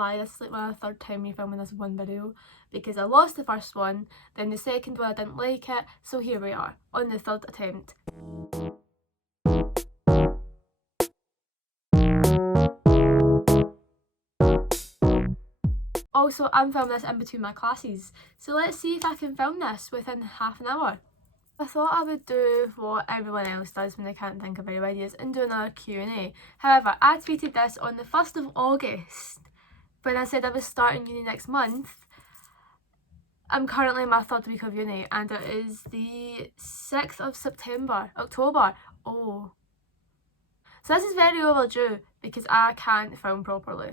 This is like my third time refilming this one video because I lost the first one, then the second one I didn't like it, so here we are on the third attempt. Also, I'm filming this in between my classes, so let's see if I can film this within half an hour. I thought I would do what everyone else does when they can't think of video ideas and do another Q&A. However, I tweeted this on the 1st of August when I said I was starting uni next month. I'm currently in my third week of uni and it is the 6th of October. Oh. So this is very overdue because I can't film properly.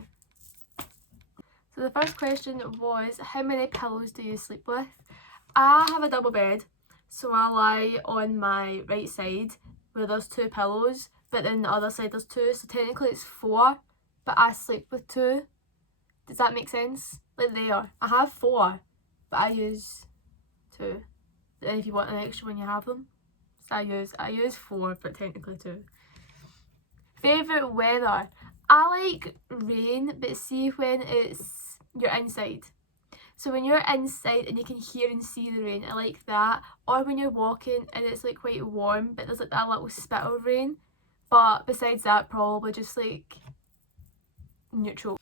So the first question was, how many pillows do you sleep with? I have a double bed, so I lie on my right side where there's 2 pillows, but then the other side there's 2, so technically it's 4, but I sleep with 2. Does that make sense? Like there, I have 4, but I use 2. But then if you want an extra one, you have them. So I use 4, but technically 2. Favourite weather? I like rain, but see when you're inside. So when you're inside and you can hear and see the rain, I like that. Or when you're walking and it's like quite warm, but there's like that little spit of rain. But besides that, probably just like neutral.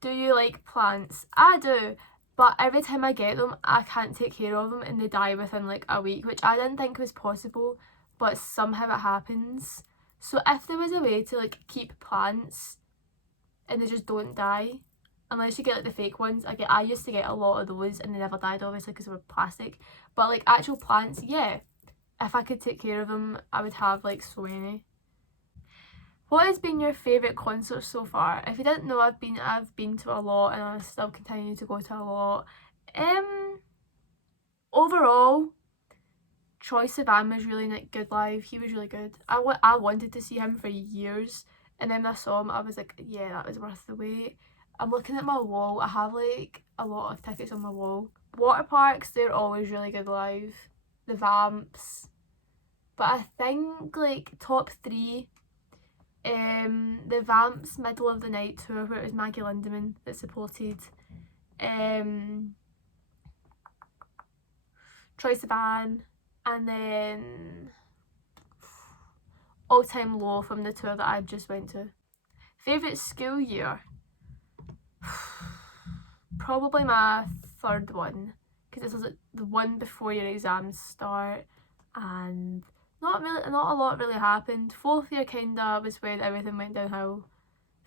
Do you like plants? I do, but every time I get them, I can't take care of them and they die within like a week, which I didn't think was possible, but somehow it happens. So if there was a way to like keep plants and they just don't die, unless you get like the fake ones. I used to get a lot of those and they never died obviously because they were plastic, but like actual plants, yeah, if I could take care of them I would have like so many. What has been your favourite concert so far? If you didn't know, I've been to a lot and I still continue to go to a lot. Overall, Troye Sivan was really like good live. He was really good. I wanted to see him for years, and then I saw him, I was like, yeah, that was worth the wait. I'm looking at my wall, I have like a lot of tickets on my wall. Water parks, they're always really good live. The Vamps. But I think like top 3, the Vamps Middle of the Night tour where it was Maggie Lindemann that supported. Troye Sivan, and then All Time Low from the tour that I just went to. Favourite school year? Probably my third one, because this was like the one before your exams start and not a lot really happened. 4th year kinda was when everything went downhill.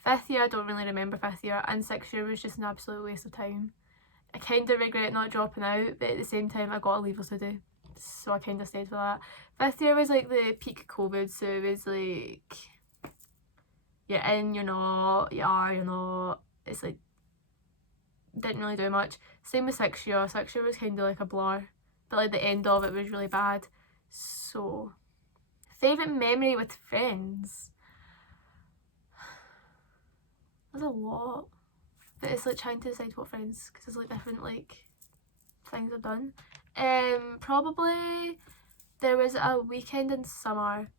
5th year I don't really remember 5th year, and 6th year was just an absolute waste of time. I kinda regret not dropping out, but at the same time I got a leavers to do, so I kinda stayed for that. 5th year was like the peak COVID, so it was like you're in, you're not, you are, you're not. It's like didn't really do much. Same with 6th year. 6th year was kind of like a blur, but like the end of it was really bad. So, favourite memory with friends? There's a lot, but it's like trying to decide what friends, because there's like different like things I've done. Probably there was a weekend in summer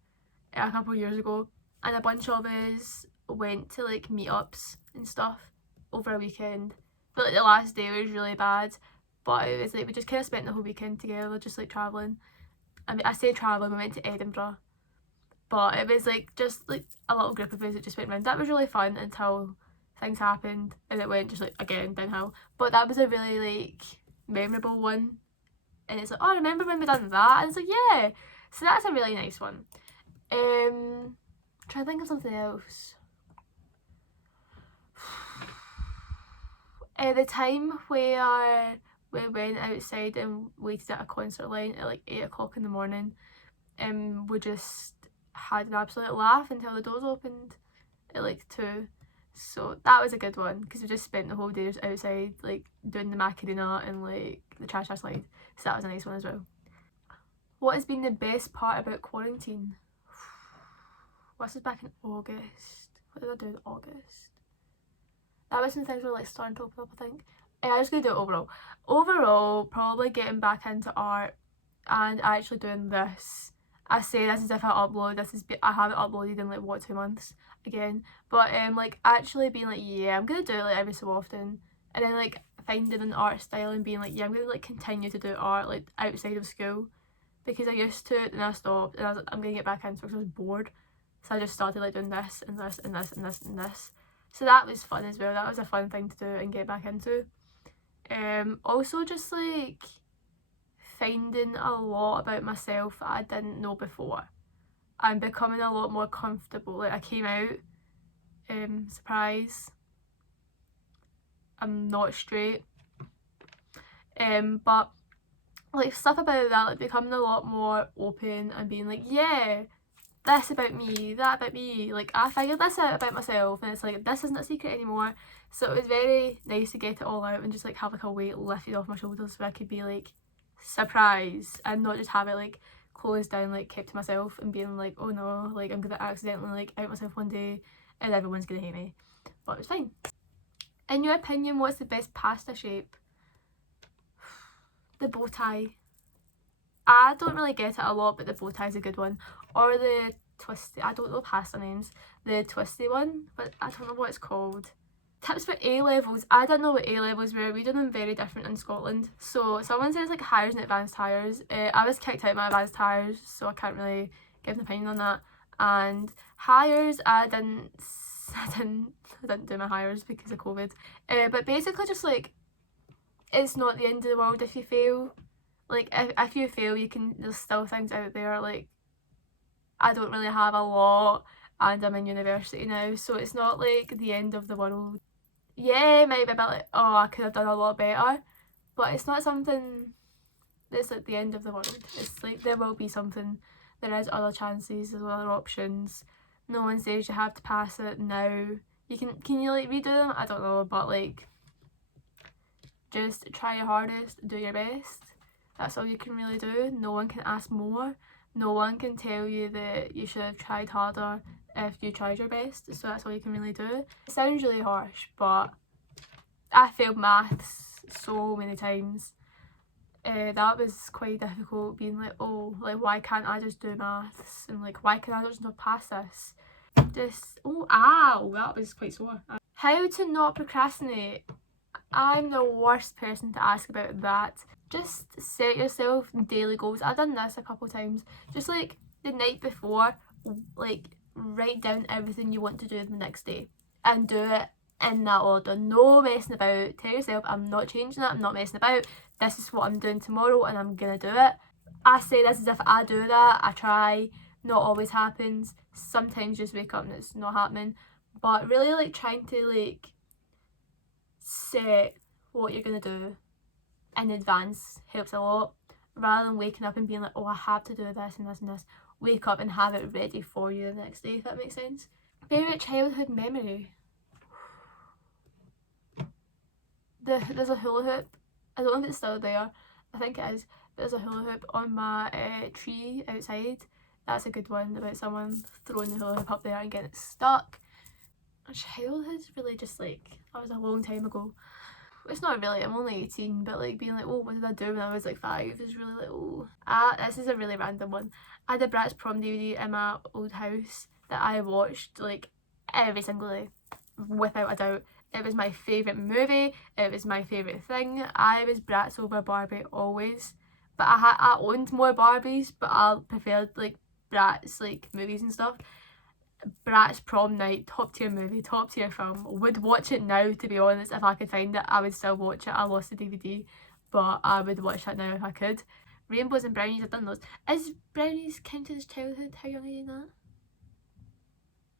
a couple of years ago, and a bunch of us went to like meetups and stuff over a weekend. But like the last day was really bad, but it was like we just kind of spent the whole weekend together, just like travelling. I mean, I say travelling, we went to Edinburgh, but it was like just like a little group of us that just went around. That was really fun until things happened and it went just like again downhill. But that was a really like memorable one, and it's like, oh, remember when we done that? And it's like, yeah, so that's a really nice one. Trying to think of something else. The time where we went outside and waited at a concert line at like 8 o'clock in the morning, we just had an absolute laugh until the doors opened at like 2. So that was a good one, because we just spent the whole day just outside like doing the Macarena and like the Cha Cha slide, so that was a nice one as well. What has been the best part about quarantine? This was back in August. What did I do in August? That was when things were like starting to open up, I think. I'm just going to do it overall. Overall, probably getting back into art and actually doing this. I say this as if I haven't uploaded in like what, 2 months? again, but like actually being like, yeah, I'm gonna do it like every so often, and then like finding an art style and being like, yeah, I'm gonna like continue to do art like outside of school, because I used to and then I stopped, and I was like, I'm gonna get back into it because I was bored, so I just started like doing this and this and this and this and this. So that was fun as well. That was a fun thing to do and get back into. Also just like finding a lot about myself that I didn't know before. I'm becoming a lot more comfortable. Like I came out, surprise, I'm not straight. But like stuff about that, like becoming a lot more open and being like, yeah, this about me, that about me, like I figured this out about myself, and it's like this isn't a secret anymore. So it was very nice to get it all out and just like have like a weight lifted off my shoulders so I could be like surprised and not just have it like closed down, like kept to myself and being like, oh no, like I'm gonna accidentally like out myself one day and everyone's gonna hate me. But it was fine. In your opinion, what's the best pasta shape? The bow tie. I don't really get it a lot, but the bow tie is a good one. Or the twisty, I don't know pasta names. The twisty one, but I don't know what it's called. Tips for A-levels. I didn't know what A-levels were. We did them very different in Scotland. So someone says like hires and advanced hires. I was kicked out of my advanced hires, so I can't really give an opinion on that. And hires, I didn't do my hires because of COVID. But basically just like, it's not the end of the world if you fail. Like if you fail, there's still things out there. Like I don't really have a lot and I'm in university now, so it's not like the end of the world. Yeah, it might be a bit like, oh, I could have done a lot better, but it's not something that's like the end of the world. It's like there will be something, there is other chances, there's other options. No one says you have to pass it now. Can you like redo them? I don't know, but like just try your hardest, do your best. That's all you can really do. No one can ask more. No one can tell you that you should have tried harder if you tried your best, so that's all you can really do. It sounds really harsh, but I failed maths so many times. That was quite difficult, being like, oh, like why can't I just do maths, and like why can I just not pass this? Just, oh, ow, that was quite sore. How to not procrastinate? I'm the worst person to ask about that. Just set yourself daily goals. I've done this a couple of times. Just like the night before, like write down everything you want to do the next day and do it in that order. No messing about. Tell yourself, I'm not changing it, I'm not messing about. This is what I'm doing tomorrow and I'm gonna do it. I say this as if I do that. I try. Not always happens. Sometimes you just wake up and it's not happening. But really like trying to like set what you're gonna do in advance helps a lot, rather than waking up and being like, oh, I have to do this and this and this. Wake up and have it ready for you the next day, if that makes sense. Favourite childhood memory? There's a hula hoop. I don't know if it's still there. I think it is. But there's a hula hoop on my tree outside. That's a good one, about someone throwing the hula hoop up there and getting it stuck. Childhood's really just like, that was a long time ago. It's not really, I'm only 18, but like being like, oh, what did I do when I was like 5 is really like, oh. This is a really random one. I had a Bratz prom DVD in my old house that I watched like every single day, without a doubt. It was my favourite movie, it was my favourite thing. I was Bratz over Barbie always, but I owned more Barbies, but I preferred like Bratz like movies and stuff. Bratz prom night, top tier movie, top tier film. Would watch it now, to be honest. If I could find it, I would still watch it. I lost the DVD, but I would watch that now if I could. Rainbows and brownies, I've done those. Is brownies counted as childhood? How young are you that?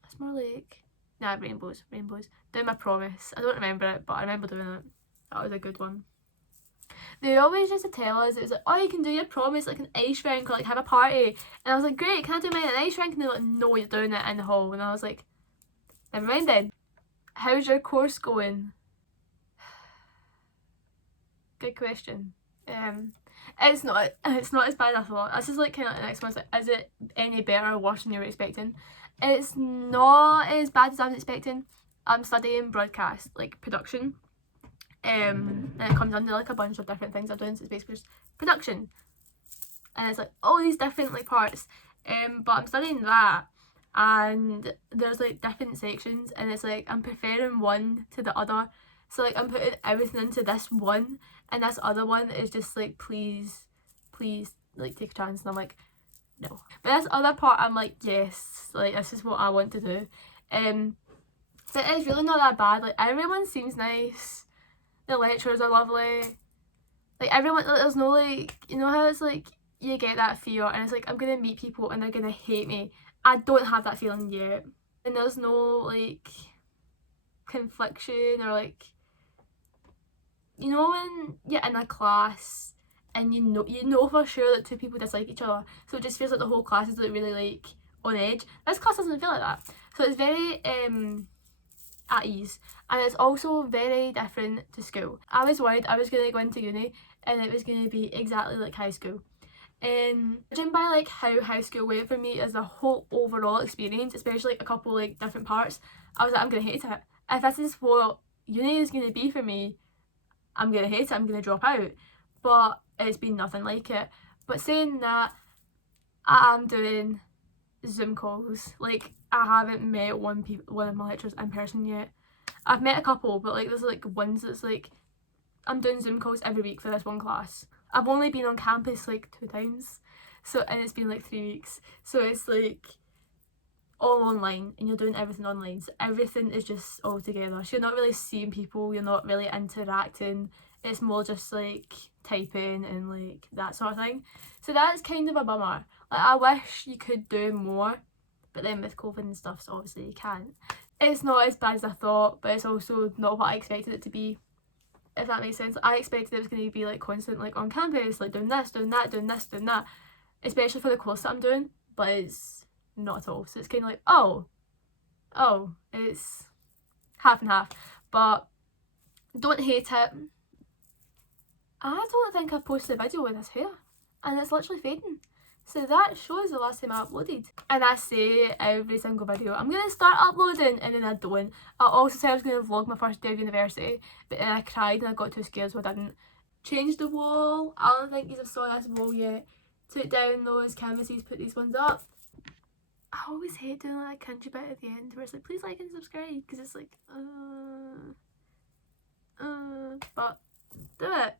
That's more like, nah, rainbows. Doing my promise. I don't remember it, but I remember doing it. That was a good one. They always used to tell us, it was like, oh, you can do your promise like an ice rink or like have a party. And I was like, great, can I do mine at an ice rink? And they're like, no, you're doing it in the hall. And I was like, never mind then. How's your course going? Good question. It's not as bad as I thought. This is like kind of like the next one. Like, is it any better or worse than you were expecting? It's not as bad as I was expecting. I'm studying broadcast, like production. And it comes under like a bunch of different things I'm doing, so it's basically just production, and it's like all these different like parts, but I'm studying that, and there's like different sections, and it's like I'm preferring one to the other, so like I'm putting everything into this one, and this other one is just like, please like take a chance, and I'm like, no. But this other part I'm like, yes, like this is what I want to do. So it's really not that bad. Like everyone seems nice, the lecturers are lovely, like everyone, like, there's no like, you know how it's like you get that fear and it's like I'm gonna meet people and they're gonna hate me. I don't have that feeling yet, and there's no like confliction or like, you know when you're in a class and you know for sure that two people dislike each other, so it just feels like the whole class is like really like on edge. This class doesn't feel like that, so it's very at ease, and it's also very different to school. I was worried I was going to go into uni and it was going to be exactly like high school. Judging by like how high school went for me as a whole overall experience, especially like a couple like different parts, I was like, I'm going to hate it. If this is what uni is going to be for me, I'm going to hate it, I'm going to drop out. But it's been nothing like it. But saying that, I am doing Zoom calls. Like, I haven't met one of my lecturers in person yet. I've met a couple, but like there's like ones that's like, I'm doing Zoom calls every week for this one class. I've only been on campus like 2 times, so, and it's been like 3 weeks, so it's like all online and you're doing everything online, so everything is just all together, so you're not really seeing people, you're not really interacting, it's more just like typing and like that sort of thing. So that's kind of a bummer. Like I wish you could do more, but then with COVID and stuff, so obviously you can't. It's not as bad as I thought, but it's also not what I expected it to be, if that makes sense. I expected it was going to be like constant, like on campus, like doing this, doing that, doing this, doing that, especially for the course that I'm doing, but it's not at all. So it's kind of like, oh, it's half and half, but don't hate it. I don't think I've posted a video with this hair, and it's literally fading. So that shows the last time I uploaded. And I say every single video, I'm going to start uploading, and then I don't. I also said I was going to vlog my first day of university, but then I cried and I got too scared, so I didn't. Change the wall. I don't think you saw this wall yet. Took down those canvases, put these ones up. I always hate doing like a cringy bit at the end where it's like, please like and subscribe, because it's like, but do it.